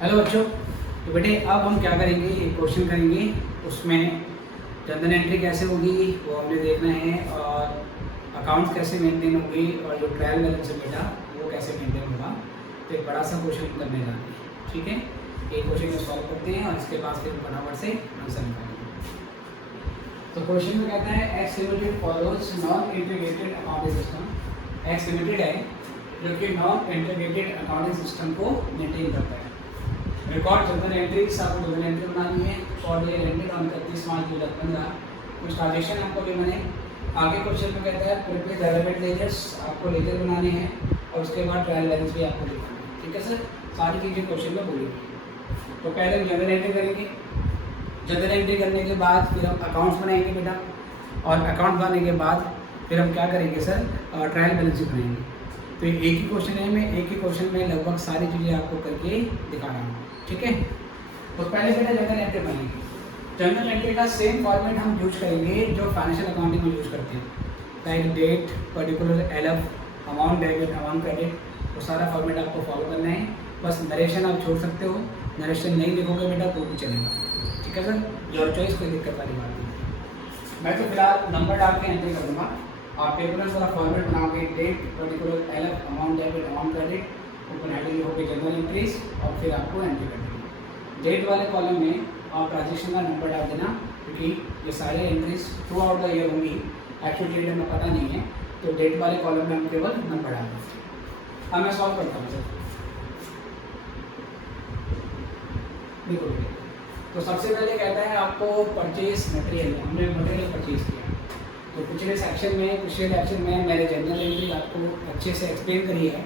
Hello बच्चों। तो बेटे अब हम क्या करेंगे, एक क्वेश्चन करेंगे। उसमें जनरल एंट्री कैसे होगी वो हमने देखना है, और अकाउंट्स कैसे मेंटेन होगी, और जो ट्रायल बैलेंस है बेटा वो कैसे मेंटेन होगा। तो एक बड़ा सा क्वेश्चन करने जा रहे हैं, ठीक है। एक क्वेश्चन को सॉल्व करते हैं और इसके बाद फिर फटाफट से आंसर निकालेंगे। तो क्वेश्चन में कहता है x limited follows non integrated accounting system. X limited है जो कि नॉन इंटीग्रेटेड अकाउंटिंग सिस्टम को मेंटेन करता है। रिकॉर्ड जनरल एंट्रीज, आपको जनरल एंट्री बनानी है for the year ended on 31 मार्च 2015। कुछ ट्रांजेक्शन आपको भी बने। आगे क्वेश्चन में कहता है प्रिपेयर डेवलपमेंट लेजर्स, आपको लेजर बनाने हैं और उसके बाद ट्रायल बैलेंस भी आपको लिखना है, ठीक है सर। सारी चीज़ें क्वेश्चन में बोली। तो पहले हम जनरल एंट्री करेंगे। जनरल एंट्री करने के बाद फिर हम अकाउंट्स बनाएंगे बेटा, और अकाउंट बनाने के बाद फिर हम क्या करेंगे सर, ट्रायल बैलेंस भी बनाएंगे। तो एक ही क्वेश्चन है, मैं एक ही क्वेश्चन में लगभग सारी चीज़ें आपको करके दिखा रहा हूँ, ठीक है। तो पहले बेटा जनरल एंट्री बनाएंगे। जनरल एंट्री का सेम फॉर्मेट हम यूज करेंगे जो फाइनेंशियल अकाउंटिंग में यूज करते हैं, like date, particular, LF, amount debit, amount credit, वो सारा फॉर्मेट आपको फॉलो करना है। बस नरेशन आप छोड़ सकते हो, नरेशन नहीं लिखोगे बेटा तो भी चलेगा, ठीक है सर। योर चॉइस, कोई दिक्कत वाली बात नहीं। मैं तो फिलहाल नंबर डाल के एंट्री कर दूँगा। आप पेपर में सारा फॉर्मेट बनाओगे, date, particular, LF, amount debit, amount credit, open heading होगी जनरल एंट्रीज, और फिर आपको एंट्री करनी है। डेट वाले कॉलम में आप ट्रांजेक्शन का नंबर डाल देना, क्योंकि ये सारे entries through out the year होंगी, एक्चुअल डेट हमें पता नहीं है, तो डेट वाले कॉलम में हम केवल नंबर डाल देंगे। अब मैं सॉल्व करता हूँ सर, देखो। तो सबसे पहले कहता है आपको परचेज मटेरियल, हमने मटेरियल परचेज किया। तो पिछले सेक्शन में मैंने जनरल एंट्री आपको अच्छे से एक्सप्लेन करी है,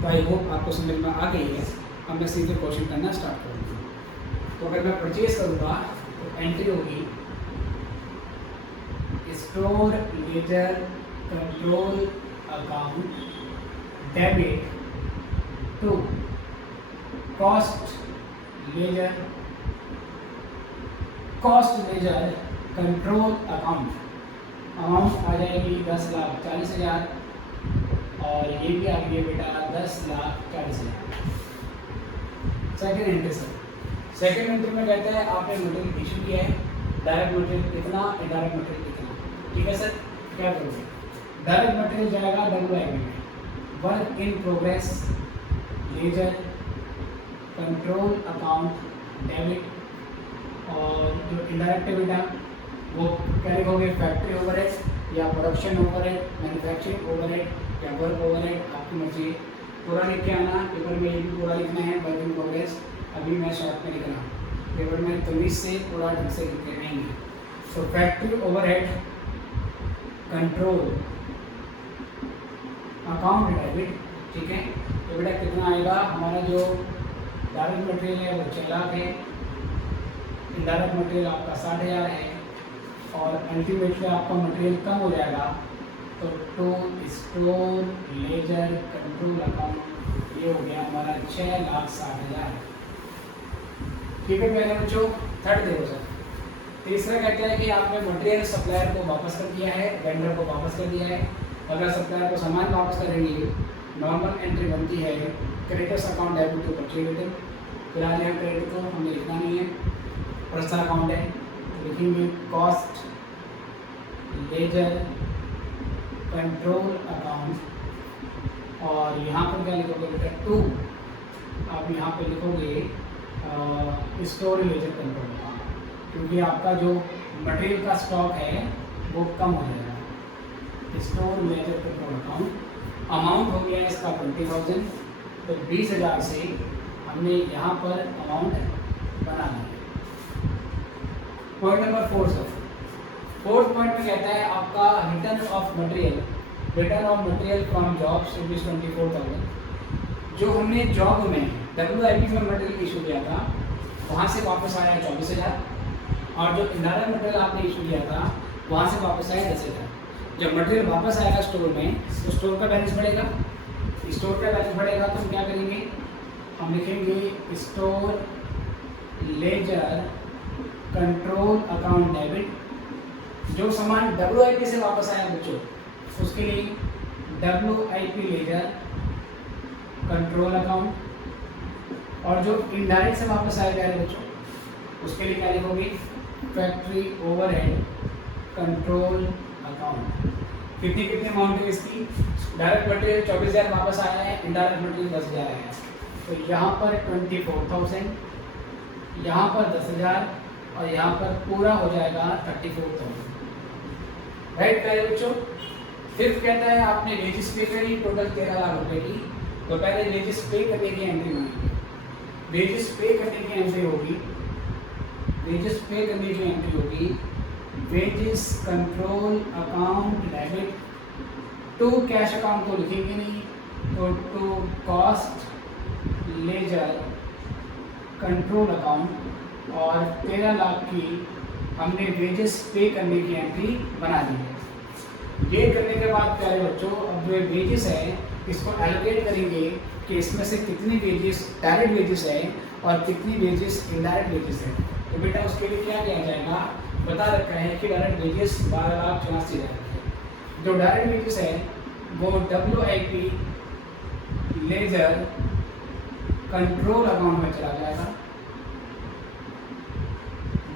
तो आई होप आपको समझ में आ गई है। अब मैं सीधे क्वेश्चन करना स्टार्ट करूँगा। तो अगर मैं परचेज करूँगा तो एंट्री होगी store ledger control account debit to cost ledger control account. Amount आ जाएगी 10,40,000, और ये भी आ गई है बेटा 10,40,000। Second entry sir, second entry में कहता है आपने मटेरियल इशू किया है, डायरेक्ट मटेरियल कितना, इनडायरेक्ट मटेरियल कितना, ठीक है सर। क्या करोगे, डायरेक्ट मटेरियल जाएगा WIP में, work in progress ledger control account debit, और जो इनडायरेक्ट है बेटा वो क्या लिखोगे, फैक्ट्री ओवरहेड या प्रोडक्शन ओवरहेड, मैन्युफैक्चरिंग ओवरहेड या वर्क ओवरहेड, आपकी मर्जी। पूरा लिख के आना, पेपर में ये भी पूरा लिखना है, वर्क इन प्रोग्रेस। अभी मैं शॉर्ट में लिख रहा हूँ, पेपर में तमीज से पूरा ढंग से लिख के आएंगे। तो factory overhead control account debit, ठीक है। तो बेटा कितना आएगा, हमारा जो डायरेक्ट मटेरियल है वो 6 लाख है, इनडायरेक्ट मटेरियल आपका 60,000 है, और अल्टीमेटली आपका मटेरियल कम हो जाएगा। तो to store ledger control account ये हो गया हमारा 6,60,000, ठीक है मेरे बच्चों। थर्ड देखो सर, तीसरा कहता है कि आपने मटेरियल सप्लायर को वापस कर दिया है, वेंडर को वापस कर दिया है। अगर सप्लायर को सामान वापस करेंगे, नॉर्मल एंट्री बनती है creditors account debit to purchase item. फिलहाल यहाँ क्रेडिट को हमें लिखना नहीं है, पर्सनल अकाउंट है, तो लिखेंगे कॉस्ट लेजर कंट्रोल अकाउंट, और यहाँ पर क्या लिखोगे बेटा 2, आप यहाँ पे लिखोगे स्टोर लेजर कंट्रोल अकाउंट, क्योंकि आपका जो मटेरियल का स्टॉक है वो कम हो जाएगा। Store ledger control account, amount हो गया इसका 20,000, तो 20,000 से हमने यहाँ पर अमाउंट बना लिया। Point number 4 sir, fourth point में कहता है आपका return of material, return of material from job rupees 24,000। जो हमने जॉब में WIP में मटेरियल इशू किया था वहाँ से वापस आया 24,000, और जो इनडायरेक्ट मटेरियल आपने इशू किया था वहाँ से वापस आया 10,000। जब मटेरियल वापस आएगा स्टोर में तो स्टोर का बैलेंस बढ़ेगा, स्टोर का बैलेंस बढ़ेगा तो हम क्या करेंगे, हम लिखेंगे store ledger control account debit. जो सामान WIP से वापस आया बच्चों उसके लिए WIP लेजर कंट्रोल अकाउंट, और जो इनडायरेक्ट से वापस आएगा बच्चों उसके लिए क्या लिखोगे, फैक्ट्री ओवरहेड कंट्रोल अकाउंट। कितनी कितनी अमाउंट है इसकी, डायरेक्ट मटेरियल 24,000 वापस आया है, इनडायरेक्ट मटेरियल 10,000 आया है, तो यहाँ पर 24,000, यहाँ पर 10,000 और यहाँ पर पूरा हो जाएगा 34,000। राइट प्यारे बच्चों। फिर कहता है आपने वेजेस पे करी टोटल 13 लाख रुपए की, तो पहले वेजेस पे करने की एंट्री बनाएंगे। वेजेस पे करने की एंट्री होगी, वेजेस पे करने की एंट्री होगी, wages control account debit to cash account तो लिखेंगे नहीं, तो to cost ledger control account, और 13 लाख की हमने वेजेस पे करने की एंट्री बना दी है। ये करने के बाद प्यारे बच्चों अब जो वेजेस है इसको एलोकेट करेंगे कि इसमें से कितनी वेजेस डायरेक्ट वेजेस है और कितनी वेजेस इनडायरेक्ट वेजेस है। तो बेटा उसके लिए क्या किया जाएगा, बता रखा है कि डायरेक्ट वेजेस 12,84,000 है। जो डायरेक्ट वेजेस है वो WIP लेजर कंट्रोल अकाउंट में चला जाएगा।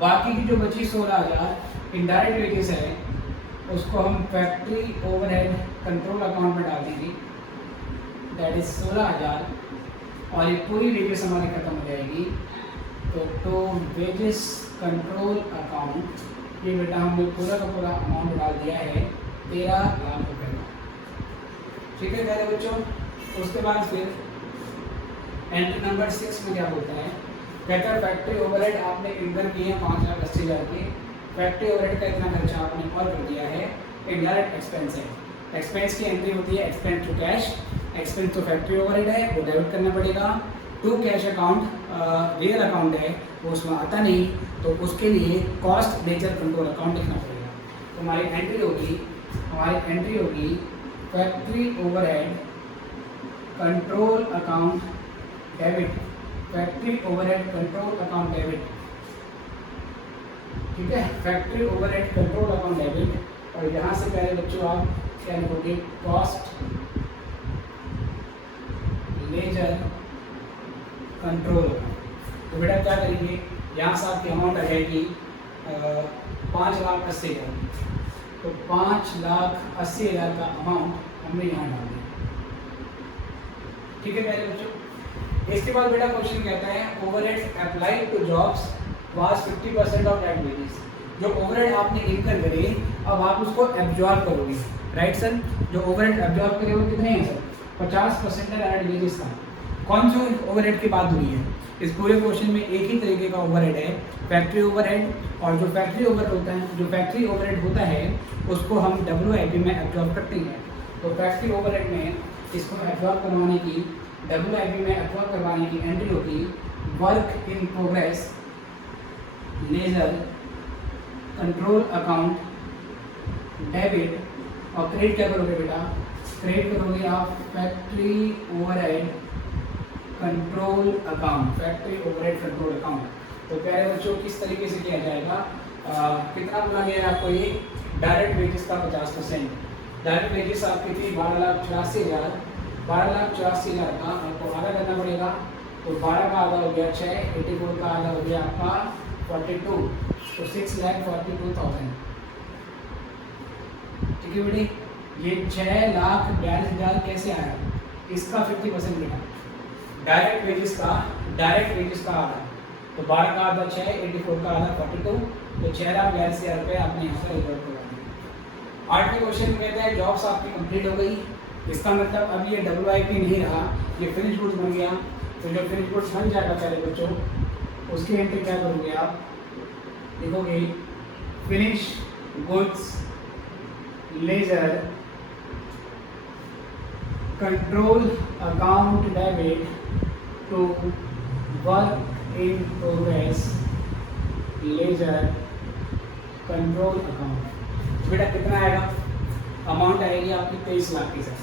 बाकी की जो बची 16,000 इनडायरेक्ट वेजेस है उसको हम फैक्ट्री ओवरहेड कंट्रोल अकाउंट में डाल देंगे, दैट इज 16,000, और ये पूरी वेजेस हमारी खत्म हो जाएगी। तो वेजेस कंट्रोल अकाउंट ये बेटा हमने पूरा का पूरा अमाउंट डाल दिया है 13 लाख रुपए का। ठीक है प्यारे बच्चों। उसके बाद फिर एंट्री नंबर 6 में क्या बोलता है, कहता है फैक्ट्री ओवरहेड आपने इनकम किए हैं 5,80,000 के, फैक्ट्री ओवरहेड का इतना खर्चा आपने और कर दिया है, इनडायरेक्ट एक्सपेंस है। एक्सपेंस की एंट्री होती है एक्सपेंस टू कैश, एक्सपेंस तो फैक्ट्री ओवरहेड है वो डेबिट करना पड़ेगा, to cash account real account है वो उसमें आता नहीं, तो उसके लिए कॉस्ट लेजर कंट्रोल अकाउंट लिखना पड़ेगा। तो हमारी एंट्री होगी factory overhead control account debit, factory overhead control account debit, ठीक है, factory overhead control account debit. और यहाँ से पहले बच्चों आप क्या लिखोगे, कॉस्ट लेजर कंट्रोल अकाउंट। तो बेटा क्या करेंगे, यहाँ से आपकी अमाउंट आ जाएगी 5,80,000, तो 5,80,000 का अमाउंट हमने यहाँ डाल दिया। ठीक है पहले बच्चों। इसके बाद बेटा क्वेश्चन कहता है overhead applied to jobs was 50% of that wages. जो ओवरहेड आपने इनकर करे अब आप उसको एब्जॉर्ब करोगे, राइट सर। जो ओवरहेड एब्जॉर्ब करे वो कितने हैं सर, 50% है डायरेक्ट वेजेस का। कौन सा ओवरहेड की बात हुई है, इस पूरे क्वेश्चन में एक ही तरीके का ओवरहेड है, फैक्ट्री ओवरहेड। और जो फैक्ट्री ओवरहेड होता है उसको हम WIP में एब्जॉर्ब करते हैं। तो फैक्ट्री ओवरहेड में इसको एब्जॉर्ब करवाने की, WIP में एब्जॉर्ब करवाने की एंट्री होगी work in progress ledger control account debit, और क्रेडिट क्या करोगे बेटा, क्रेडिट करोगे आप factory overhead control account, factory overhead control account. तो प्यारे बच्चों किस तरीके से किया जाएगा, कितना बोला गया आपको, ये डायरेक्ट वेजेस का 50%। डायरेक्ट वेजेस आपकी थी 12,84,000, 12,84,000 का आपको आधा करना पड़ेगा। तो 12 का आधा हो गया 6, 84 का आधा हो गया आपका 42, तो 6,42,000। ठीक है बेटी, ये 6,42,000 कैसे आया, इसका 50% बेटा डायरेक्ट वेजेस का आधा, तो 12 का आधा 6, 84 का आधा 42, तो 6,42,000 रुपये आपने यहाँ से रिकॉर्ड करवा दिया। 8वें क्वेश्चन में कहता है जॉब्स आपकी कंप्लीट हो गई, इसका मतलब अब ये WIP नहीं रहा, ये फिनिश गुड्स बन गया। तो जो फिनिश गुड्स बन जाएगा पहले बच्चों उसकी एंट्री क्या करोगे आप, लिखोगे finish goods ledger control account debit to work in progress ledger control account. बेटा कितना आएगा, अमाउंट आएगी आपकी 23 लाख की सर।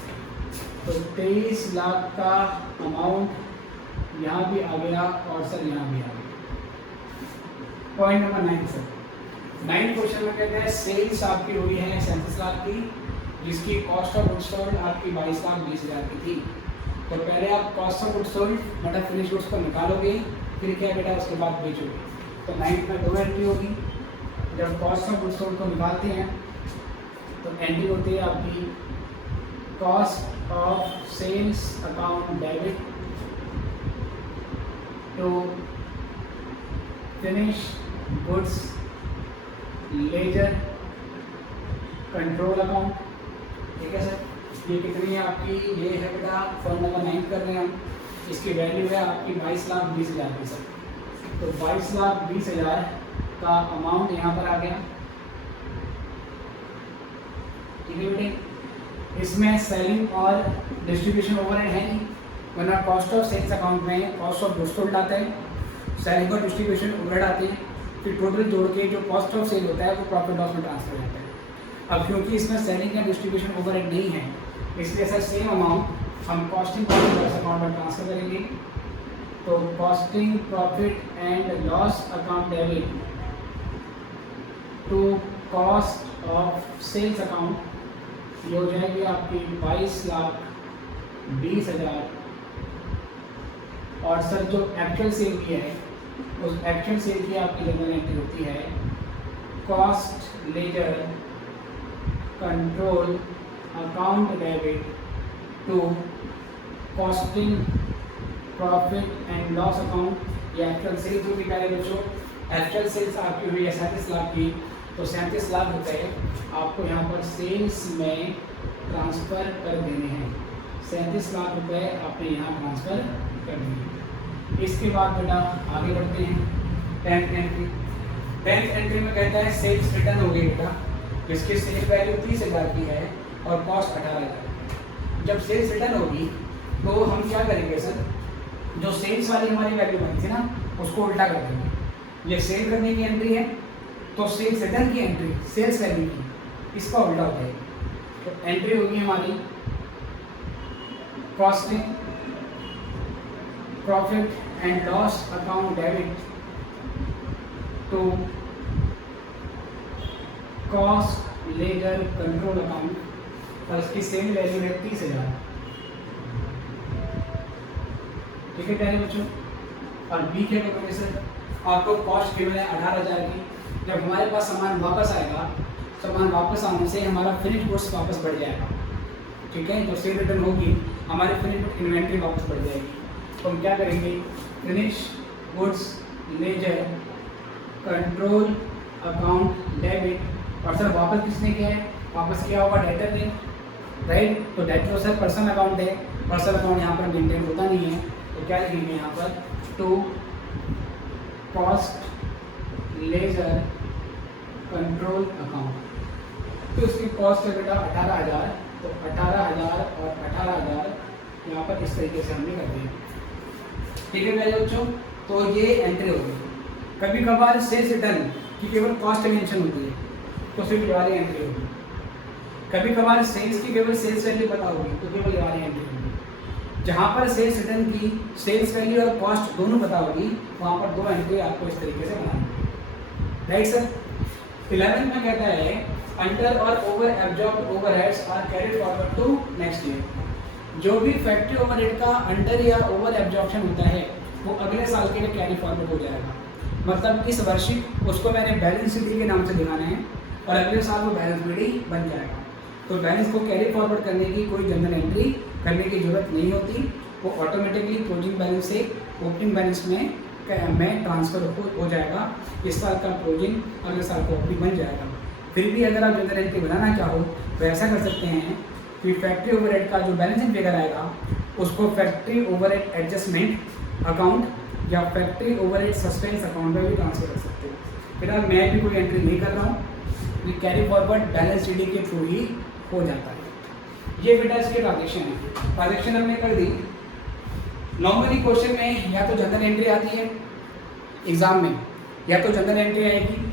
तो 23 लाख का अमाउंट यहाँ भी आ गया और सर यहाँ भी आ गया। पॉइंट नंबर 9 सर, 9 क्वेश्चन में कहते हैं सेल्स आपकी हुई है 37 लाख की, जिसकी कॉस्ट ऑफ गुड्स सोल्ड आपकी 22,20,000 की थी। तो पहले आप कॉस्ट ऑफ गुड्स सोल्ड मतलब फिनिश गुड्स को निकालोगे, फिर क्या बेटा उसके बाद बेचोगे। तो 9 में 2 एंट्री होगी। जब कॉस्ट ऑफ गुड्स सोल्ड को निकालते हैं तो एंट्री होती है आपकी cost of sales account debit to finish goods ledger control account. ठीक है सर, ये कितनी है आपकी, ये है बेटा फॉर्म नंबर 9 कर रहे हैं हम। इसकी वैल्यू है आपकी 22,20,000 की सर। तो 22,20,000 का अमाउंट यहाँ पर आ गया। ठीक है बेटे, इसमें सेलिंग और डिस्ट्रीब्यूशन ओवरहेड है नहीं, वरना कॉस्ट ऑफ सेल्स अकाउंट में कॉस्ट ऑफ गुड्स सोल्ड आता है, सेलिंग और डिस्ट्रीब्यूशन ओवरहेड आते हैं, फिर टोटल जोड़ के जो कॉस्ट ऑफ सेल होता है वो प्रॉफिट लॉस में ट्रांसफर होता है। अब क्योंकि इसमें सेलिंग या डिस्ट्रीब्यूशन ओवरहेड नहीं है, इसलिए सर सेम अमाउंट हम कॉस्टिंग प्रॉफिट लॉस अकाउंट में ट्रांसफर करेंगे। तो costing profit and loss account debit to cost of sales account, ये हो जाएगी आपकी 22,20,000। और सर जो एक्चुअल सेल की है उस एक्चुअल सेल की आपकी जनरल एंट्री होती है cost ledger control account debit to costing profit and loss account. ये एक्चुअल सेल्स होगी पहले बच्चों। एक्चुअल सेल्स आपकी हुई है 37 लाख की, तो 37 लाख रुपए आपको यहाँ पर सेल्स में ट्रांसफ़र कर देने हैं। 37 लाख रुपए आपने यहाँ ट्रांसफ़र कर दिए। इसके बाद बेटा आगे बढ़ते हैं। 10th एंट्री, 10th एंट्री में कहता है सेल्स रिटर्न हो गई बेटा, जिसकी सेल वैल्यू 30,000 की है और कॉस्ट 18,000। जब सेल्स रिटर्न होगी तो हम क्या करेंगे सर, जो सेल्स वाली हमारी वैल्यू बनी थी ना उसको उल्टा कर देंगे। ये सेल करने की एंट्री है, तो सेल्स रिटर्न की एंट्री सेल्स वैल्यू की इसका उल्टा हो जाएगा। तो एंट्री होगी हमारी costing profit and loss account debit to cost ledger control account, और उसकी सेल वैल्यू है 30,000। ठीक है प्यारे बच्चों। और बी क्या करोगे सर, आपको कॉस्ट केवल है 18,000 की। जब हमारे पास सामान वापस आएगा, सामान वापस आने से हमारा फिनिश गुड्स वापस बढ़ जाएगा। ठीक है, तो सेल रिटर्न होगी, हमारी फिनिश गुड इन्वेंट्री वापस बढ़ जाएगी। तो हम क्या करेंगे, finish goods ledger control account debit, और सर वापस किसने किया है, वापस किया होगा डेटर ने, राइट। तो डेटर सर पर्सनल अकाउंट है, पर्सनल अकाउंट यहाँ पर मेंटेन होता नहीं है, तो क्या लिखेंगे यहाँ पर to cost ledger control account. तो इसकी कॉस्ट है बेटा 18,000, तो 18,000 और 18,000 यहाँ पर इस तरीके से हमने कर दिया। ठीक है मेरे बच्चों, तो ये एंट्री होगी। कभी कभार सेल्स रिटर्न की केवल कॉस्ट मेंशन होती है तो सिर्फ ये वाली एंट्री होगी। कभी कभार सेल्स की केवल सेल्स वैल्यू पता होगी तो केवल ये वाली एंट्री होगी। जहाँ पर सेल्स रिटर्न की सेल्स वैल्यू और कॉस्ट दोनों पता होगी, वहाँ पर 2 एंट्री आपको इस तरीके से बनानी है, राइट सर। 11th में कहता है अंडर और over absorbed overheads are carried forward to next year. जो भी फैक्ट्री ओवरहेड का अंडर या ओवर एब्जॉर्प्शन होता है वो अगले साल के लिए कैरी फॉरवर्ड हो जाएगा। मतलब इस वार्षिक उसको मैंने बैलेंस शीट के नाम से दिखाना है और अगले साल वो बैलेंस शीट बन जाएगा। तो बैलेंस को कैरी फॉरवर्ड करने की कोई जनरल एंट्री करने की जरूरत नहीं होती, वो ऑटोमेटिकली क्लोजिंग बैलेंस से ओपनिंग बैलेंस में ट्रांसफ़र हो जाएगा। इस साल का क्लोजिंग अगले साल का ओपनिंग बन जाएगा। फिर भी अगर आप जनरल एंट्री बनाना चाहो तो ऐसा कर सकते हैं कि फैक्ट्री ओवरहेड का जो बैलेंसिंग फिगर आएगा उसको फैक्ट्री ओवरहेड एडजस्टमेंट अकाउंट या फैक्ट्री ओवरहेड सस्पेंस अकाउंट में भी ट्रांसफर कर सकते हैं। फिलहाल मैं भी कोई एंट्री नहीं कर रहा हूँ, ये कैरी फॉरवर्ड बैलेंस शीट के थ्रू ही हो जाता है। ये बेटा इसके ट्रांजेक्शन है, ट्रांजेक्शन हमने कर दी। नॉर्मली क्वेश्चन में या तो जनरल एंट्री आती है एग्जाम में, या तो जनरल एंट्री आएगी,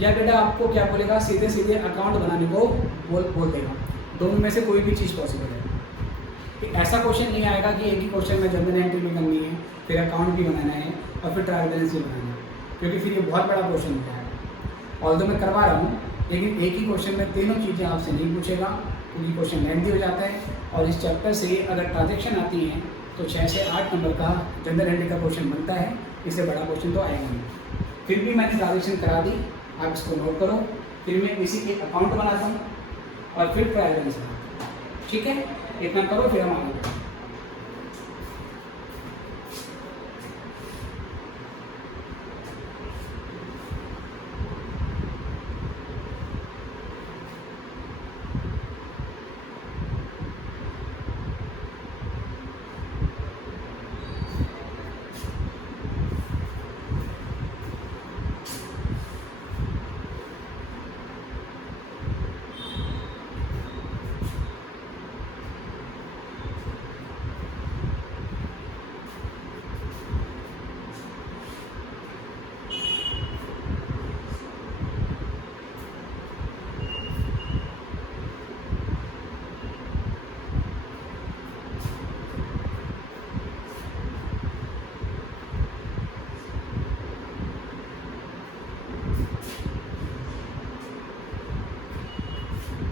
या बेटा आपको क्या बोलेगा सीधे सीधे अकाउंट बनाने को बोल देगा। दोनों में से कोई भी चीज़ पॉसिबल है। ऐसा क्वेश्चन नहीं आएगा कि एक ही क्वेश्चन में जनरल एंट्री भी करनी है, फिर अकाउंट भी बनाना है और फिर ट्रायल बैलेंस भी बनाना है, क्योंकि फिर ये बहुत बड़ा क्वेश्चन होता है। ऑल्दो मैं करवा रहा हूँ, लेकिन एक ही क्वेश्चन में तीनों चीज़ें आपसे नहीं पूछेगा, क्योंकि क्वेश्चन लेंथी हो जाता है और इस चैप्टर से अगर ट्रांजेक्शन आती हैं तो 6 से 8 नंबर का जनरल एंट्री का क्वेश्चन बनता है, इससे बड़ा क्वेश्चन तो आएगा नहीं। फिर भी मैंने ट्रांजेक्शन करा दी, आप इसको नोट करो। फिर मैं इसी के अकाउंट बनाता हूँ और फिर ट्रायल बैलेंस बनाता हूँ। ठीक है, इतना करो फिर हम आगे बढ़ें।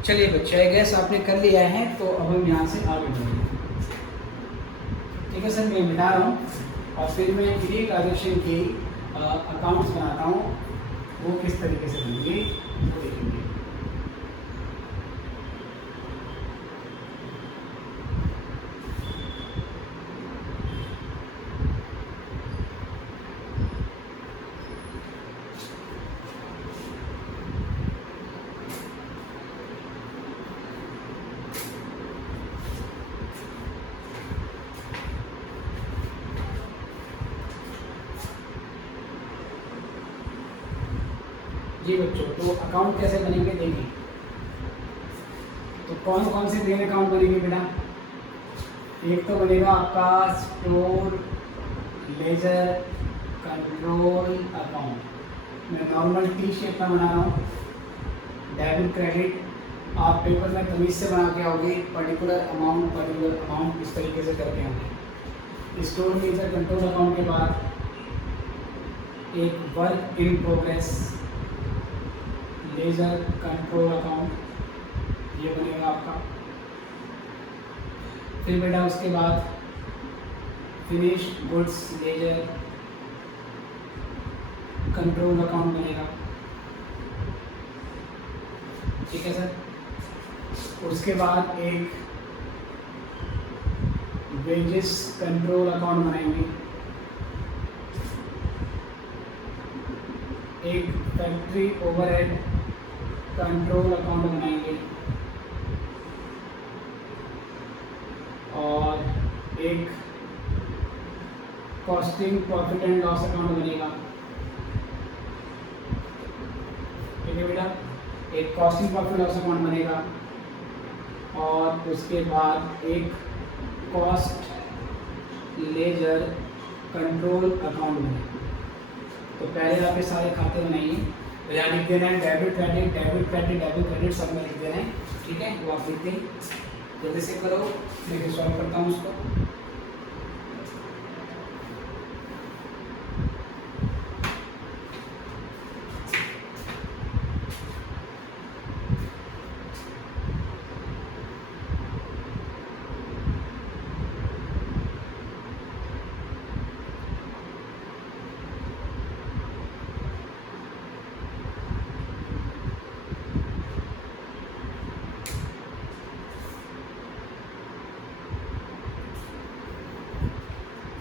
चलिए बच्चे, गैस आपने कर लिया है, तो अब हम यहाँ से आगे बढ़ेंगे। ठीक है सर, मैं मिटा रहा हूँ और फिर मैं इसी ट्रांजेक्शन की अकाउंट्स बनाता हूँ, वो किस तरीके से बनेंगे वो देखेंगे। जी बच्चों, तो अकाउंट कैसे बनेंगे देखें। तो कौन कौन से मेन अकाउंट बनेंगे बेटा? एक तो बनेगा आपका स्टोर लेजर कंट्रोल अकाउंट। मैं नॉर्मल टी शेप में बना रहा हूँ। डेबिट क्रेडिट आप पेपर में तमीज़ से बना के आओगे, पर्टिकुलर अमाउंट इस तरीके से करके आओगे। स्टोर लेजर कंट्रोल अकाउंट के बाद एक work in progress ledger control account, ये बनेगा आपका। फिर बेटा उसके बाद finish goods ledger control account बनेगा। ठीक है सर। उसके बाद एक वेजेस कंट्रोल अकाउंट बनाएंगे, एक फैक्ट्री ओवरहेड कंट्रोल अकाउंट बनाएंगे और एक costing profit and loss account बनेगा। ठीक है बेटा, एक कॉस्टिंग प्रॉफिट लॉस अकाउंट बनेगा और उसके बाद एक कॉस्ट लेजर कंट्रोल अकाउंट बनेगा। तो पहले आप ये सारे खाते बनाइए, तो यहाँ लिख देना है debit credit debit credit debit credit, सब में लिख देना है। ठीक है, वो आप लिख दें, जल्दी से करो, मैं सॉल्व करता हूँ उसको।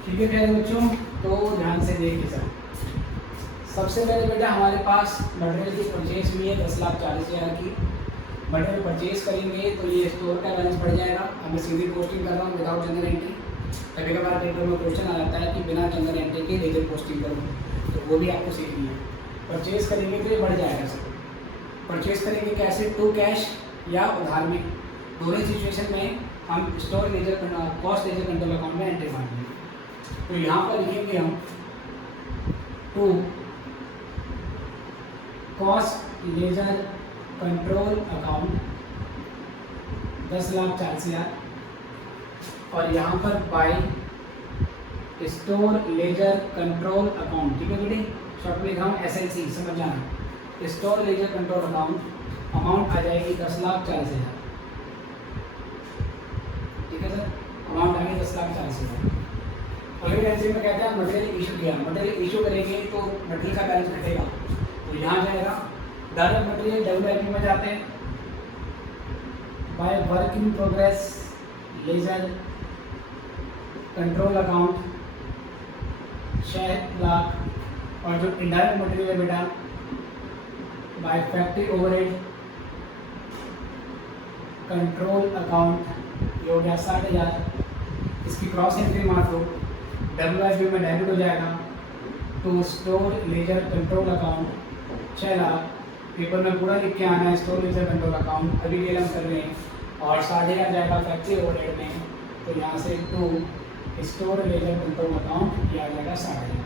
ठीक है प्यारे बच्चों, तो ध्यान से देखिए सर। सबसे पहले बेटा हमारे पास मटेरियल की परचेज हुई है 10,40,000 की। मटेरियल परचेज करेंगे तो ये स्टोर का बैलेंस बढ़ जाएगा। अब मैं सीधी पोस्टिंग कर रहा हूँ विदाउट जनरल एंट्री। कभी कभार पेपर में क्वेश्चन आ जाता है कि बिना जनरल एंट्री के लेजर पोस्टिंग करूँ, तो वो भी आपको सीखनी है। परचेज करेंगे तो ये बढ़ जाएगा सर। परचेज करेंगे कैसे? टू कैश या उधार में, दोनों सिचुएशन में हम store ledger cost ledger control account में एंट्री मारेंगे। तो यहाँ पर लिखेंगे हम to cost ledger control account 10,40,000 और यहाँ पर by store ledger control account. ठीक है बेटे, शॉर्ट में लिखा हूँ SLC, समझ जाना। Store ledger control account amount आ जाएगी 10,40,000। 50,000। अगले वैल्यू में कहता है मटेरियल इशू किया, मटेरियल इशू करेंगे तो मटेरियल का बैलेंस घटेगा, तो यहाँ जाएगा डायरेक्ट मटेरियल WIP में जाते हैं, by work in progress ledger control account 6 lakh, और जो इनडायरेक्ट मटेरियल है बेटा by factory overhead control account ये हो गया 60,000। इसकी क्रॉस एंट्री मार दो, WIP में डेबिट हो जाएगा to store ledger control account 6 lakh. Paper में पूरा लिख के आना है स्टोर लेजर कंट्रोल अकाउंट, अभी डिटेल हम कर रहे हैं, और 60,000 जाएगा फैक्ट्री ओवरहेड में, तो यहाँ से to store ledger control account किया जाएगा 60,000।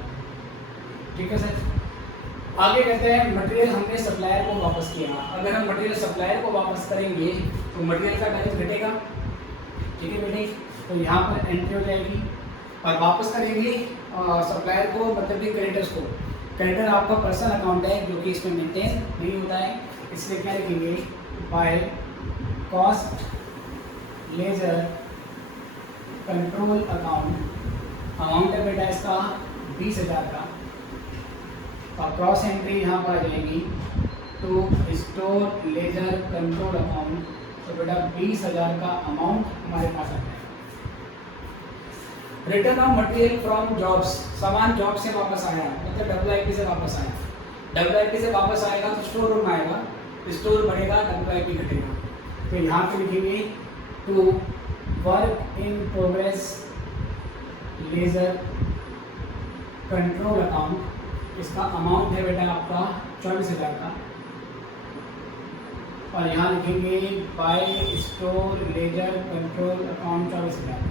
ठीक है सर। आगे कहते हैं मटेरियल हमने सप्लायर को वापस किया, अगर हम मटेरियल सप्लायर को वापस करेंगे तो मटेरियल का बैलेंस घटेगा। ठीक है बेटे, तो यहाँ पर एंट्री हो जाएगी, और वापस करेंगे सप्लायर को, मतलब कि क्रेडिटर्स को। क्रेडिटर आपका पर्सनल अकाउंट है जो कि इसमें मेंटेन नहीं होता है, इसलिए क्या लिखेंगे by cost ledger control account. Amount है बेटा इसका 20,000 का, और क्रॉस एंट्री यहाँ पर आ जाएगी to store ledger control account, तो बेटा 20,000 का अमाउंट हमारे पास आ जाएगा। Return of material from jobs, सामान जॉब से वापस आया, मतलब WIP से वापस आया, WIP से वापस आएगा तो स्टोर रूम आएगा, स्टोर बढ़ेगा WIP घटेगा, तो यहाँ पे लिखेंगे to work in progress ledger control account. इसका अमाउंट है बेटा आपका 24,000 का, और यहाँ लिखेंगे by store ledger control account 24,000 का।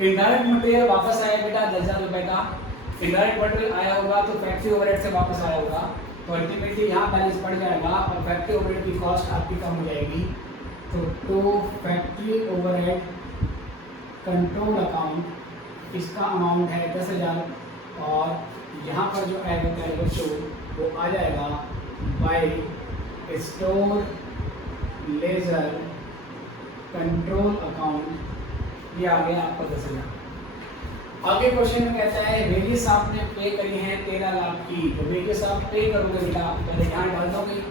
इनडायरेक्ट मटेरियल वापस आया बेटा 10,000 रुपये का, इनडायरेक्ट मटेरियल आया होगा तो फैक्ट्री ओवरहेड से वापस आया होगा, तो अल्टीमेटली यहाँ बैलेंस बढ़ जाएगा, और फैक्ट्री ओवरहेड की कॉस्ट आपकी कम हो जाएगी, तो to factory overhead control account इसका अमाउंट है 10,000, और यहाँ पर जो आएगा बच्चों वो आ जाएगा by store ledger control account, ये आ गया आपका 10,000। आगे क्वेश्चन में कहता है वेजेस आपने पे करी हैं 13 लाख की, तो वेजेस आप पे करोगे बेटा, पहले यहाँ डाल दोगे,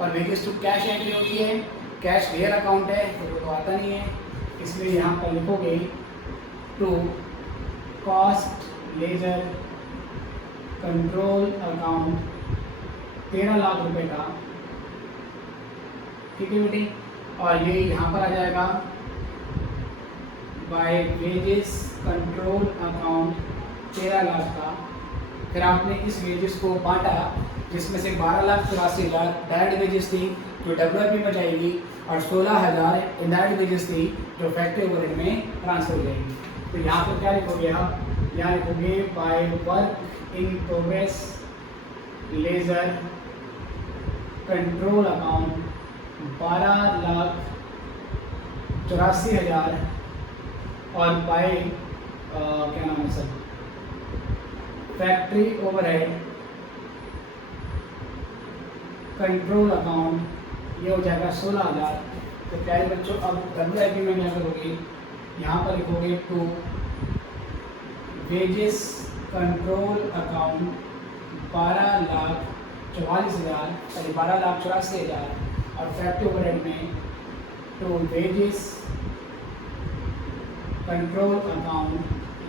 और वेजेस टू कैश एंट्री होती है, कैश रियल अकाउंट है तो आता नहीं है, इसलिए यहाँ पर लिखोगे to cost ledger control account 13 lakh रुपए का। ठीक है बेटी, और ये यहाँ पर आ जाएगा by wages control account 13 lakh का। फिर आपने इस वेजेस को बांटा, जिसमें से 12,84,000 डायरेक्ट वेजेस थी जो WIP में जाएगी, और 16,000 इनडायरेक्ट वेजेस थी जो फैक्ट्री ओवरहेड में ट्रांसफर हो जाएगी। तो यहाँ पर क्या लिखोगे आप, यहाँ लिखोगे bye work in progress ledger control account 12,84,000, और बाय क्या नाम है sir factory overhead control account, ये हो जाएगा 16,000। तो प्यारे बच्चों अब WIP में क्या करोगे, यहाँ पर लिखोगे to wages control account 12,44,000, sorry 12,84,000, और फैक्ट्री ओवरहेड में टू वेजेस कंट्रोल अकाउंट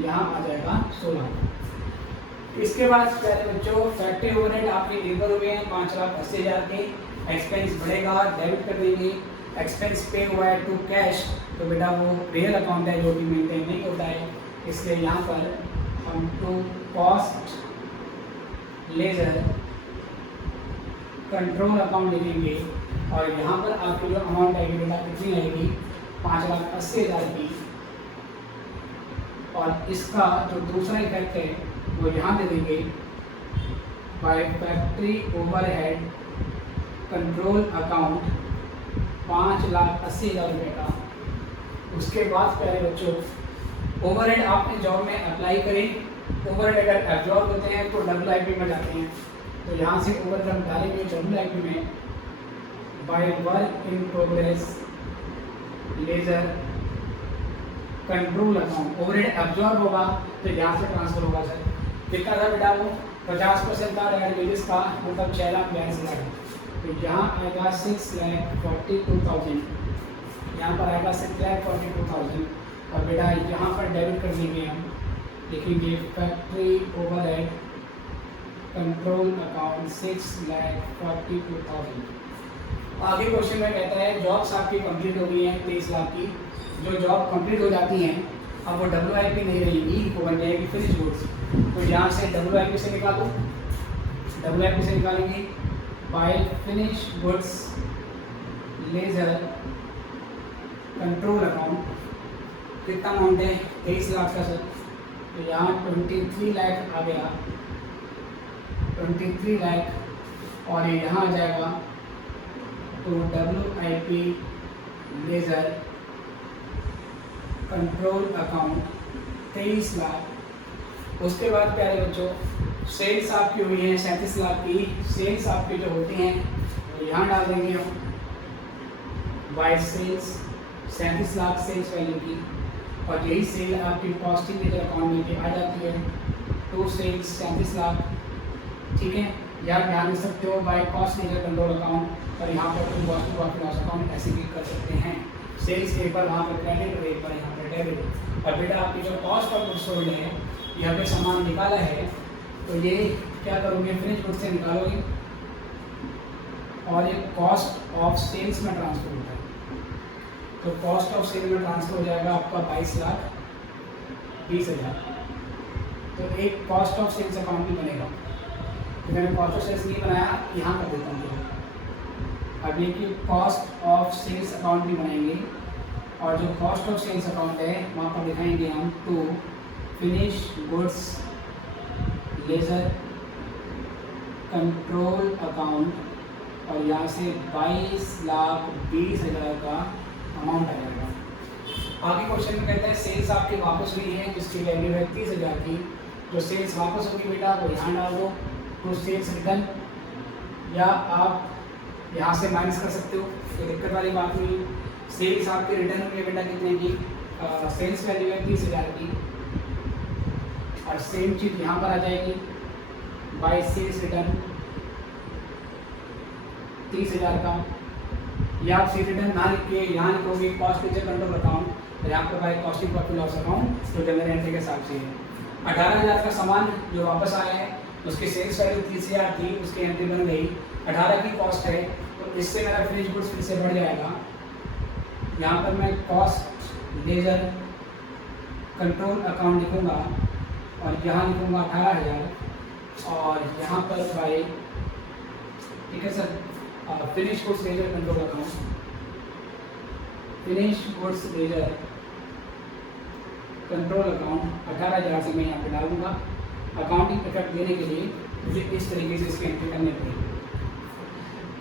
यहाँ आ जाएगा 16। इसके बाद प्यारे बच्चों फैक्ट्री ओवरहेड आपके लेबर हुए हैं 5,80,000 के, एक्सपेंस बढ़ेगा डेबिट कर देंगे, एक्सपेंस पे हुआ है टू कैश, तो बेटा वो रियल अकाउंट है जो कि मेंटेन नहीं होता है, इसलिए यहाँ पर हम to cost ledger control account लिखेंगे, और यहाँ पर आपकी जो अमाउंट आएगी बेटा कितनी आएगी 5,80,000 की, और इसका जो दूसरा इफेक्ट है वो यहाँ दे देंगे by factory overhead control account 5,80,000 रुपये का। उसके बाद प्यारे बच्चों ओवरहेड आपने जॉब में अप्लाई करें, ओवरहेड अगर एब्जॉर्ब होते हैं तो WIP में जाते हैं, तो यहाँ से ओवरहेड हम डालेंगे WIP में bye work in progress ledger control account, overhead absorb होगा तो यहाँ से ट्रांसफर होगा सर। कितना था बेटा वो 50% था वेजेस का, मतलब 6,42,000। तो यहाँ आएगा 6,42,000, यहाँ पर आएगा 6,42,000। और बेटा यहाँ पर डेबिट कर देंगे हम, लिखेंगे फैक्ट्री ओवरहेड कंट्रोल अकाउंट 6,42,000। आगे क्वेश्चन में कहता है जॉब्स आपकी कंप्लीट हो गई हैं 23 लाख की। जो जॉब कंप्लीट हो जाती हैं अब वो WIP नहीं रहेगी, वो बन जाएगी फिनिश गुड्स। तो यहाँ से WIP से निकालो, WIP से निकालेंगे by finish goods ledger control account. कितना अमाउंट है 23 लाख का सर। तो यहाँ 23 लाख आ गया, 23 लाख, और ये यहाँ आ जाएगा तो WIP laser control account 23 lakh. उसके बाद प्यारे बच्चों सेल्स आपकी हुई है 37 लाख की। सेल्स आपकी जो होती हैं वो यहाँ डाल देंगे हम, by sales 37 lakh sales value की, और यही सेल आपकी कॉस्टिंग लेजर अकाउंट में भी आ जाती है। टू सेल्स 37 लाख, ठीक है। या ध्यान दे सकते हो by cost ledger control account, और यहाँ पर तुम कॉस्ट प्रॉफिट लॉस अकाउंट ऐसे भी कर सकते हैं। सेल्स एक बार वहाँ पर क्रेडिट और एक बार यहाँ पर डेबिट। और बेटा आपकी जो कॉस्ट ऑफ गुड्स सोल्ड है, यहाँ पे सामान निकाला है तो ये क्या करोगे फिनिश गुड्स से निकालोगे, और ये कॉस्ट ऑफ सेल्स में ट्रांसफर होता है। तो कॉस्ट ऑफ सेल में ट्रांसफर हो जाएगा आपका 22,20,000। तो एक कॉस्ट ऑफ सेल्स अकाउंट भी बनेगा। तो मैंने कॉस्ट ऑफ सेल्स नहीं बनाया, यहाँ कर देता हूँ। अब ये कि कॉस्ट ऑफ सेल्स अकाउंट भी बनाएंगे, और जो कॉस्ट ऑफ सेल्स अकाउंट है वहाँ पर दिखाएंगे हम to finish goods ledger control account, और यहाँ से 22,20,000 का अमाउंट आ जाएगा। आगे क्वेश्चन में कहता है सेल्स आपकी वापस हुई है जिसकी वैल्यू है 30,000 की। जो सेल्स वापस होगी बेटा वो यहाँ डाल दो, तो सेल्स रिटर्न, या आप यहाँ से माइनस कर सकते हो, कोई दिक्कत वाली बात नहीं। सेल्स आपकी रिटर्न हुई है बेटा कितने की, सेल्स वैल्यू है 30,000 की, और सेम चीज़ यहाँ पर आ जाएगी बाय सेल्स रिटर्न 30,000 का। या आप सेल्स रिटर्न ना लिख के यहाँ लिखोगे कॉस्ट लेजर कंट्रोल अकाउंट, और यहाँ पर by costing profit loss account, तो जनरल एंट्री के हिसाब से है। 18,000 का सामान जो वापस आया है उसकी सेल्स वैल्यू 30,000 थी, उसकी एंट्री बन गई 18 की कॉस्ट है, तो इससे मेरा फिनिश गुड्स फिर से बढ़ जाएगा। यहाँ पर मैं कॉस्ट लेजर कंट्रोल अकाउंट लिखूँगा, और यहाँ लिखूँगा 18,000, और यहाँ पर बाय, ठीक है sir, finish goods ledger control account, finish goods ledger control account 18,000 से मैं यहाँ पे डाल दूँगा। अकाउंटिंग इफेक्ट देने के लिए मुझे इस तरीके से इसकी एंट्री करनी पड़ेगी।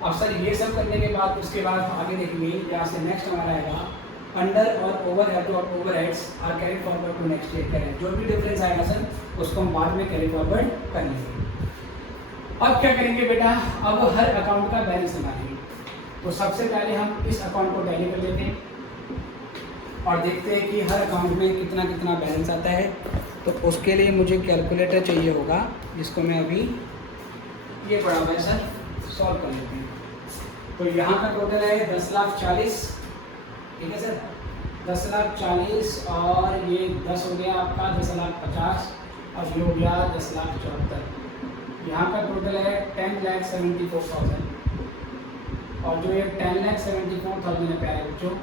अब सर ये सब करने के बाद उसके बाद आगे देखेंगे, यहाँ से नेक्स्ट हमारा आएगा अंडर और ओवरहेड और overheads are carry forward to next year करें। जो भी डिफरेंस आएगा सर उसको हम बाद में कैरी फॉरवर्ड कर लेंगे। अब क्या करेंगे बेटा, अब हर अकाउंट का बैलेंस निकालेंगे। तो सबसे पहले हम इस अकाउंट को टैली कर लेते हैं और देखते हैं कि हर अकाउंट में कितना कितना बैलेंस आता है। तो उसके लिए मुझे कैलकुलेटर चाहिए होगा, जिसको मैं अभी ये पढ़ा हुआ है सर, सॉल्व कर लेते हैं। तो यहाँ का टोटल है 10,40,000, ठीक है सर, 10,40,000, और ये 10 हो गया आपका 10,50,000, और ये हो गया 10,74,000। यहाँ का टोटल है 10,74,000, और जो ये 10,74,000 है प्यारे बच्चों,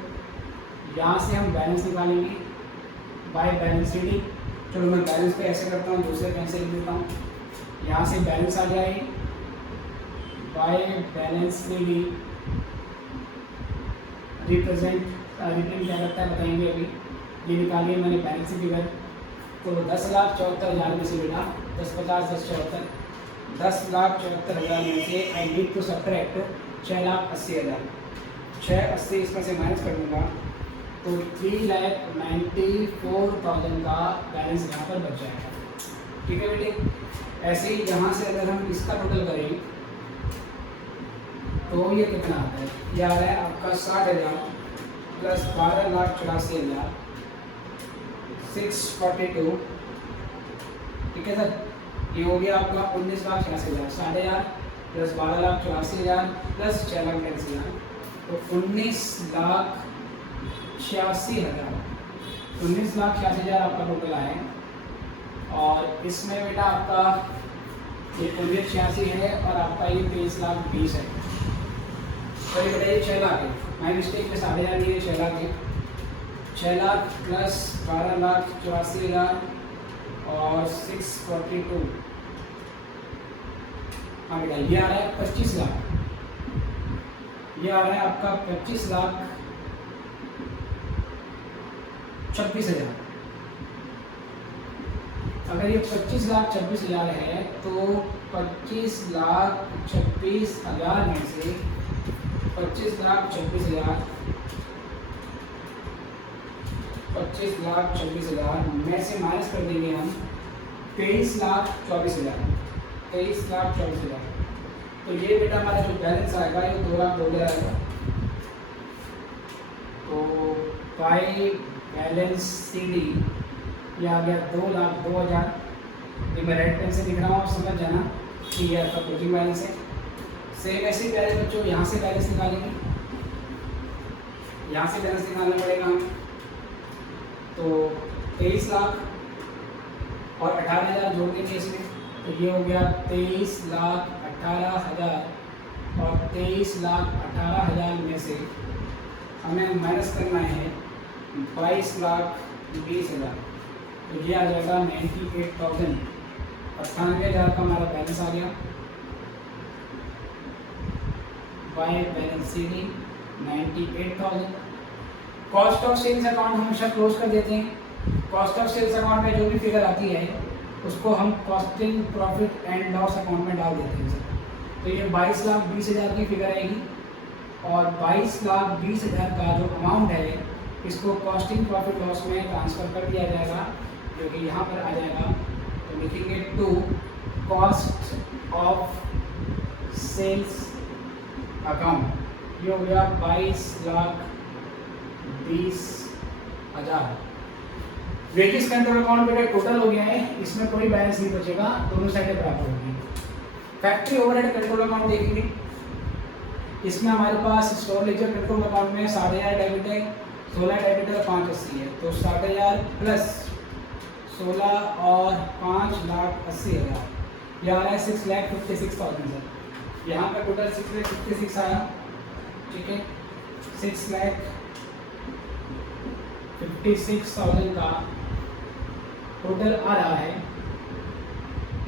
यहाँ से हम बैलेंस निकालेंगे बाय बैलेंस शीट। चलो मैं बैलेंस पे ऐसे करता हूँ, दूसरे पेन से लिख देता हूँ। यहाँ से बैलेंस आ जाएगी बाय बैलेंस शीट, रिप्रेजेंट क्या करता है बताएंगे अभी। ये निकालिए मैंने बैलेंस शीट फिगर। तो 10,74,000 में से बेटा 10,50,000 10,74,000, 10,74,000 में से आई नीड टू सब्ट्रैक्ट 6,80,000। 680 इसमें से माइनस कर दूँगा तो 3,94,000 का बैलेंस यहाँ पर बच जाएगा। ठीक है बेटे, ऐसे ही यहाँ से अगर हम इसका टोटल करें तो ये कितना आता है, ये आ रहा है आपका 60,000 प्लस 12,84,000 642, ठीक है सर। ये हो गया आपका 19,86,000, 8,500 प्लस 12,84,000 प्लस 6,86,000, तो 19,86,000, 19,86,000 आपका टोटल आया है। और इसमें बेटा आपका ये 19,86 है और आपका ये 23,20,000 है। तो ये बेटा ये 6 लाख है, माई मिस्टेक में 7,500 ये 6 लाख है। 6 लाख प्लस 12,84,000 और 642, हाँ बेटा ये आ रहा है 25 लाख, ये आ रहा है आपका 25,26,000। अगर ये 25,26,000 है तो 25,26,000 में से 25,26,000 में से माइनस कर देंगे हम 23,24,000, 23,24,000। तो ये बेटा हमारा जो बैलेंस आएगा ये 2,02,000 आएगा। तो बाई बैलेंस CD ये आ गया 2,02,000। ये मैं रेड पेन से लिख रहा हूँ, आप समझ जाना कि ये आपका क्लोजिंग बैलेंस है। सेम ऐसे बैलेंस बच्चों यहाँ से बैलेंस निकालेंगे, यहाँ से बैलेंस निकालना पड़ेगा हम। तो 23 लाख और 18,000 जोड़ देंगे इसमें, तो ये हो गया 23,18,000 और 23,18,000 में से हमें माइनस करना है 22,20,000, तो ये आ जाएगा 98,000। 98,000 का हमारा बैलेंस आ गया। By balance CD 98,000। Cost of sales account हमेशा क्लोज कर देते हैं। कॉस्ट ऑफ सेल्स अकाउंट में जो भी फिगर आती है उसको हम costing profit and loss account में डाल देते हैं सर। तो ये 22,20,000 की फिगर आएगी और 22,20,000 का जो अमाउंट है इसको कॉस्टिंग प्रॉफिट लॉस में ट्रांसफ़र कर दिया जाएगा, जो कि यहाँ पर आ जाएगा। तो लिखेंगे to cost of sales account, ये हो गया 22,20,000। वेटेज कंट्रोल अकाउंट बेटा टोटल हो गया है, इसमें कोई बैलेंस नहीं बचेगा, दोनों साइडें बराबर होगी। फैक्ट्री ओवरहेड कंट्रोल अकाउंट देखेंगे, इसमें हमारे पास स्टोर लेजर कंट्रोल अकाउंट में 7,500 डेबिट है, 16 डेबिट है, 580 है। तो 7,500 प्लस 16 और 5,80,000 ये आ रहा है 6,56,000 सर। यहाँ पे टोटल 6,56,000 आया, ठीक है। 6,56,000 का टोटल आ रहा है।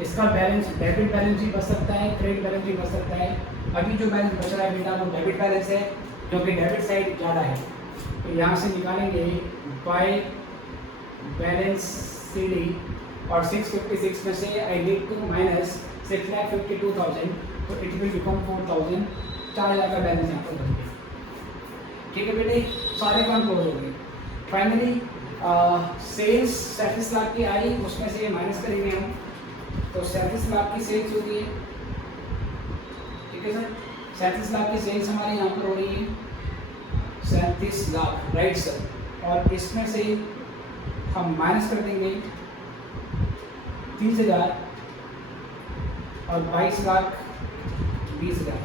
इसका बैलेंस डेबिट बैलेंस भी बच सकता है, क्रेडिट बैलेंस भी बच सकता है। अभी जो बैलेंस बच रहा है बेटा वो डेबिट बैलेंस है, क्योंकि डेबिट साइड ज़्यादा है। तो यहाँ से निकालेंगे बाय बैलेंस CD और 656 में से आई नीड टू माइनस 6,52,000, तो इट विल बिकम 4,000। 4,000 का बैलेंस यहाँ पर बन गया, ठीक है बेटे। सारे काम क्लोज हो गए। फाइनली सेल्स 37 लाख की आई, उसमें से माइनस करेंगे हम, तो 37 लाख की सेल्स होगी, ठीक है सर। 37 लाख की सेल्स हमारी यहाँ पर हो रही है 37 लाख, राइट सर। और इसमें से हम माइनस कर देंगे 30,000 और 22,20,000,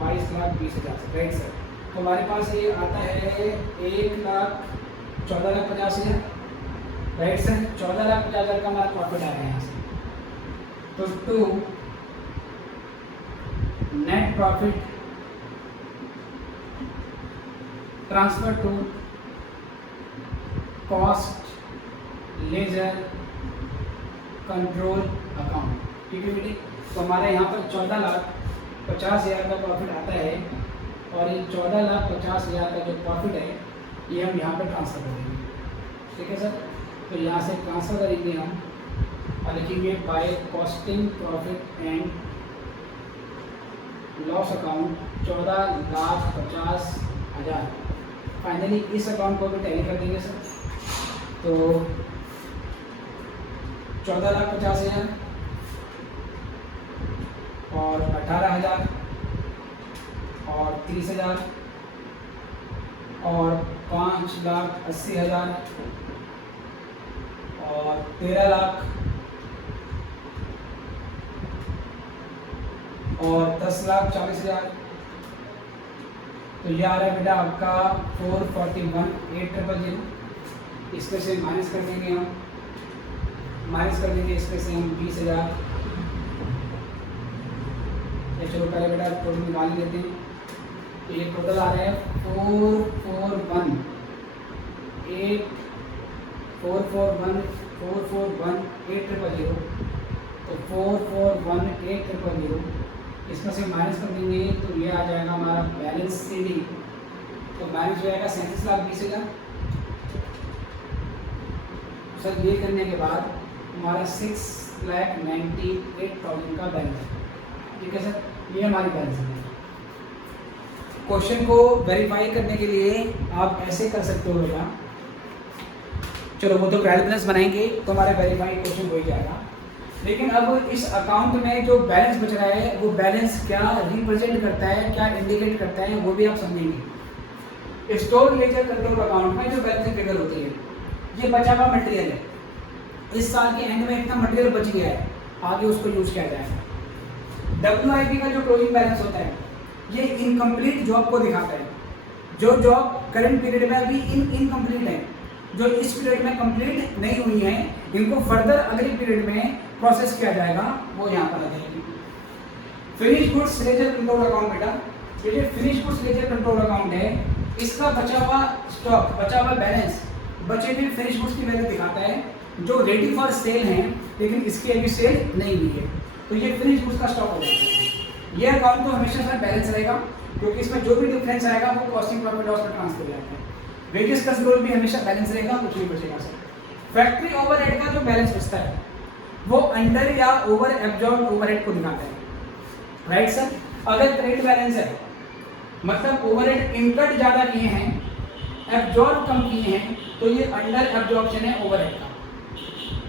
22,20,000, राइट सर। तो हमारे पास ये आता है 1,14,50,000, राइट सर। 14,50,000 का हमारा प्रॉफिट आ रहा है यहाँ से। तो to net profit transfer to cost ledger control account, ठीक है बेटे। तो हमारे यहाँ पर 14,50,000 का प्रॉफिट आता है और ये 14,50,000 का जो प्रॉफिट है ये हम यहाँ पर ट्रांसफ़र करेंगे, ठीक है सर। तो यहाँ से ट्रांसफ़र करेंगे हम और लिखेंगे by costing profit and loss account 14,50,000। Finally इस अकाउंट को भी टैली कर देंगे सर। तो 14,50,000 और 18,000 और 30,000 और 5,80,000 और 13 लाख और 10,40,000। तो ये आ रहा है बेटा आपका 441,800। इसमें से माइनस कर देंगे हम, इसमें से हम 20,000। चलो पहले बेटा टोटल निकाल लेते हैं। तो ये टोटल आ रहा है 441,800। तो 441,800 इसमें से माइनस कर देंगे तो ये आ जाएगा हमारा बैलेंस सेविंग। तो बैलेंस हो जाएगा 37,20,000। सर ये करने के बाद हमारा 6,98,000 का बैलेंस। ठीक है सर, ये हमारी बैलेंस है। क्वेश्चन को वेरीफाई करने के लिए आप ऐसे कर सकते हो बेटा, चलो वो तो ट्रायल बैलेंस बनाएंगे तो हमारा वेरीफाई क्वेश्चन हो ही जाएगा। लेकिन अब इस अकाउंट में जो बैलेंस बच रहा है वो बैलेंस क्या रिप्रेजेंट करता है, क्या इंडिकेट करता है, वो भी आप समझेंगे। स्टोर लेजर कंट्रोल अकाउंट में जो बैलेंस फिगर होती है, ये बचा हुआ मटेरियल है। इस साल के एंड में इतना मटेरियल बच गया है, आगे उसको यूज किया जाएगा। WIP का जो क्लोजिंग बैलेंस होता है ये इनकम्प्लीट जॉब को दिखाता है। जो जॉब करंट पीरियड में अभी इनकम्प्लीट है, जो इस पीरियड में कंप्लीट नहीं हुई है, इनको फर्दर अगले पीरियड में प्रोसेस किया जाएगा, वो यहाँ पर आ जाएगी। Finish goods ledger control account बेटा, ये जो finish goods ledger control account है, इसका बचा हुआ स्टॉक, बचा हुआ बैलेंस, बचे हुए फिनिश गुड्स की वैल्यू दिखाता है जो रेडी फॉर सेल है लेकिन इसकी अभी सेल नहीं हुई है। तो ये फिनिश गुड्स का स्टॉक हो जाएगा। ये अकाउंट तो हमेशा सर बैलेंस रहेगा क्योंकि इसमें जो भी डिफरेंस आएगा वो कॉस्टिंग प्रॉफिट लॉस में ट्रांसफर हो जाता है। वेजेस कंट्रोल भी हमेशा बैलेंस रहेगा, कुछ नहीं बचेगा सर। फैक्ट्री ओवरहेड का जो बैलेंस बचता है वो अंडर या ओवर एब्जॉर्ब ओवरहेड को दिखाता है, राइट सर। अगर क्रेडिट बैलेंस है मतलब ओवरहेड इनकट ज़्यादा किए हैं, एब्जॉर्ब कम किए हैं, तो ये अंडर एब्जॉर्प्शन है ओवरहेड का।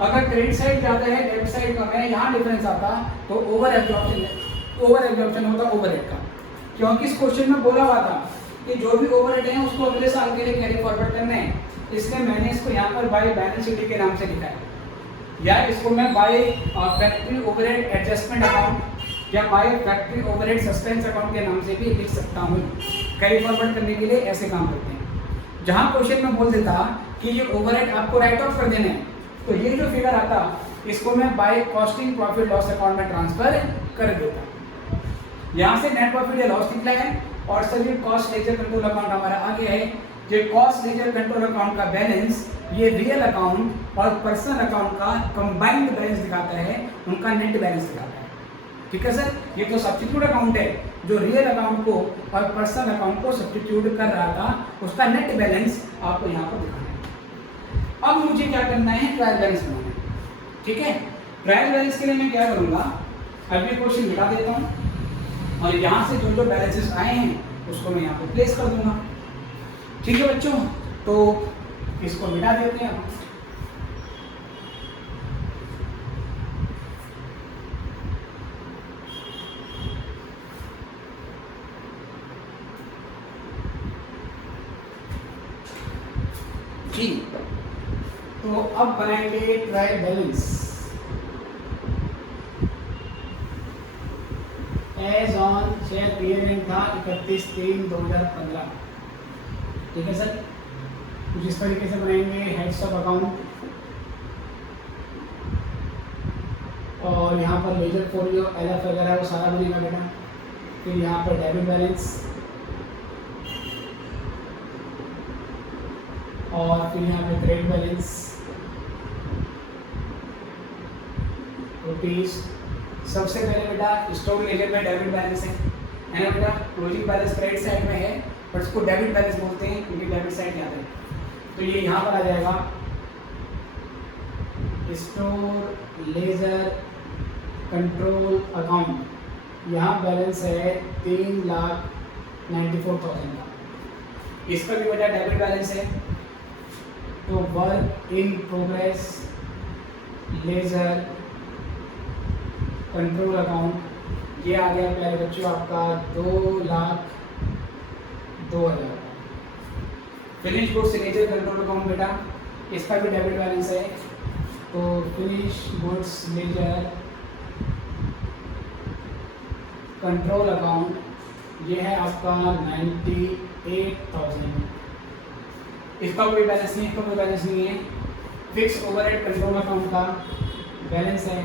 अगर क्रेडिट साइड ज़्यादा है, डेबिट साइड कम है, यहाँ डिफरेंस आता तो ओवर एब्जॉर्प्शन होता ओवरहेड का। क्योंकि इस क्वेश्चन में बोला हुआ था कि जो भी ओवरहेड है उसको अगले साल के लिए कैरी फॉरवर्ड करना है, इसलिए मैंने इसको यहाँ पर बाय बैलेंस शीट के नाम से लिखा है, या इसको मैं by factory overhead adjustment account या by factory overhead suspense account के नाम से भी लिख सकता हूँ। कैरी फॉरवर्ड करने के लिए ऐसे काम करते हैं। जहाँ क्वेश्चन में बोल देता कि ये ओवरहेड आपको राइट ऑफ कर देना है, तो ये जो फिगर आता इसको मैं by costing profit loss account में ट्रांसफर कर देता। यहाँ से नेट प्रॉफिट या लॉस निकला है और सर ये कॉस्ट लेजर कंट्रोल अकाउंट हमारा आगे है। ये कॉस्ट लेजर कंट्रोल अकाउंट का बैलेंस ये रियल अकाउंट और पर्सनल अकाउंट का कंबाइंड बैलेंस दिखाता है, उनका नेट बैलेंस दिखाता है। ठीक है सर, ये तो सब्स्टिट्यूट अकाउंट है जो रियल अकाउंट को और पर्सनल अकाउंट को सब्स्टिट्यूट कर रहा था, उसका नेट बैलेंस आपको यहाँ पर दिखाना है। अब मुझे क्या करना है, ट्रायल बैलेंस बनाना है। ठीक है, ट्रायल बैलेंस के लिए मैं क्या करूँगा, अभी क्वेश्चन मिटा देता हूँ और यहाँ से जो जो बैलेंसेस आए हैं उसको मैं यहाँ पर प्लेस कर दूंगा। ठीक है बच्चों, तो इसको मिटा देते हैं। जी, तो अब बनाएंगे trial balance. As on share period था 31/3/2015। ठीक है सर, कुछ इस तरीके से बनाएंगे हेड्स ऑफ अकाउंट और यहाँ पर लेजर फोलियो LF वगैरह वो सारा बनेगा बेटा। फिर यहाँ पर डेबिट बैलेंस और फिर यहाँ पे क्रेडिट बैलेंस रुपीज़। सबसे पहले बेटा स्टोर लेजर में डेबिट बैलेंस है ना बेटा। क्लोजिंग बैलेंस क्रेडिट साइड में है बट इसको डेबिट बैलेंस बोलते हैं क्योंकि डेबिट साइड याद है। तो ये यहाँ पर आ जाएगा स्टोर लेजर कंट्रोल अकाउंट। यहाँ बैलेंस है 3,94,000 का। इसका भी बेटा डेबिट बैलेंस है। तो work in progress ledger control account ये आ गया प्यारे बच्चों आपका 2,02,000। Finish goods ledger control account बेटा, इसका भी डेबिट बैलेंस है तो finish goods ledger control account ये है आपका 98,000। इसका कोई बैलेंस नहीं है, इसका कोई बैलेंस नहीं है। फिक्स ओवरहेड कंट्रोल अकाउंट का बैलेंस है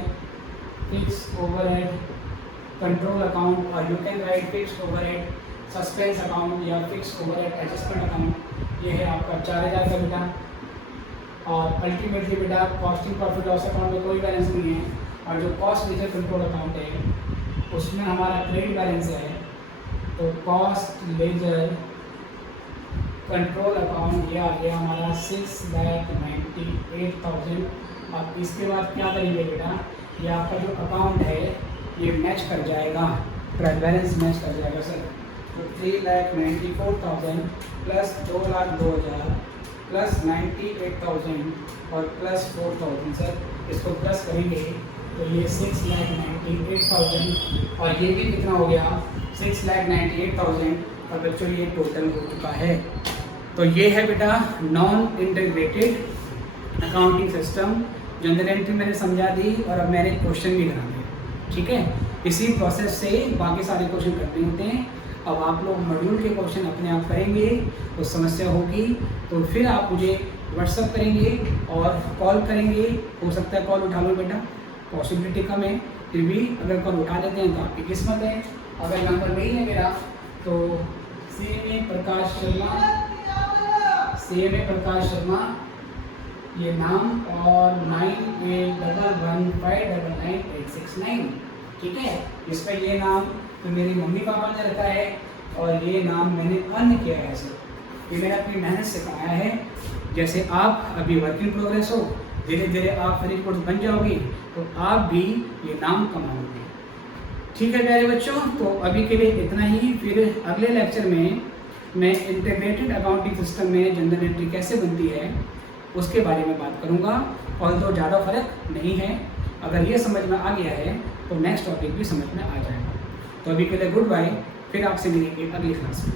फिक्स ओवरहेड कंट्रोल अकाउंट, और you can write fix overhead suspense account या फिक्स ओवरहेड एडजस्टमेंट अकाउंट। ये है आपका 4,000 का बेटा। और अल्टीमेटली बेटा कॉस्टिंग प्रॉफिट लॉस अकाउंट में कोई बैलेंस नहीं है, और जो कॉस्ट लेजर कंट्रोल अकाउंट है उसमें हमारा क्रेडिट बैलेंस है। तो कॉस्ट लेजर कंट्रोल अकाउंट ये आ गया हमारा 6,98,000। अब इसके बाद क्या करेंगे बेटा, ये आपका जो अकाउंट है ये मैच कर जाएगा, ट्रायल बैलेंस मैच कर जाएगा सर। तो 3,94,000 प्लस 2,02,000 प्लस 98,000 और प्लस 4,000 सर, इसको प्लस करेंगे तो ये 6,98,000 और ये भी कितना हो गया 6,98,000। और बच्चों ये टोटल हो चुका है। तो ये है बेटा non integrated accounting system. General entry मैंने समझा दी और अब मैंने क्वेश्चन भी करा दिए, ठीक है। इसी प्रोसेस से बाकी सारे क्वेश्चन करने होते हैं। अब आप लोग मॉड्यूल के क्वेश्चन अपने आप करेंगे तो समस्या होगी, तो फिर आप मुझे व्हाट्सअप करेंगे और कॉल करेंगे। हो सकता है कॉल उठा लो बेटा, पॉसिबिलिटी कम है, फिर भी अगर कॉल उठा लेते हैं तो आपकी किस्मत है। अगर नंबर नहीं है मेरा तो CMA प्रकाश शर्मा ये नाम और 9811599989, ठीक है। इसमें ये नाम तो मेरी मम्मी पापा ने रखा है और ये नाम मैंने अर्न किया है सर, ये मैंने अपनी मेहनत से कमाया है। जैसे आप अभी वर्क इन प्रोग्रेस हो, धीरे धीरे आप फरीदकोट बन जाओगे तो आप भी ये नाम कमाओगे, ठीक है प्यारे बच्चों। तो अभी के लिए इतना ही। फिर अगले लेक्चर में मैं इंटीग्रेटेड अकाउंटिंग सिस्टम में जनरल एंट्री कैसे बनती है उसके बारे में बात करूँगा। और तो ज़्यादा फर्क नहीं है, अगर ये समझ में आ गया है तो नेक्स्ट टॉपिक भी समझ में आ जाएगा। तो अभी के लिए गुड बाय, फिर आपसे मिलेंगे अगली क्लास में।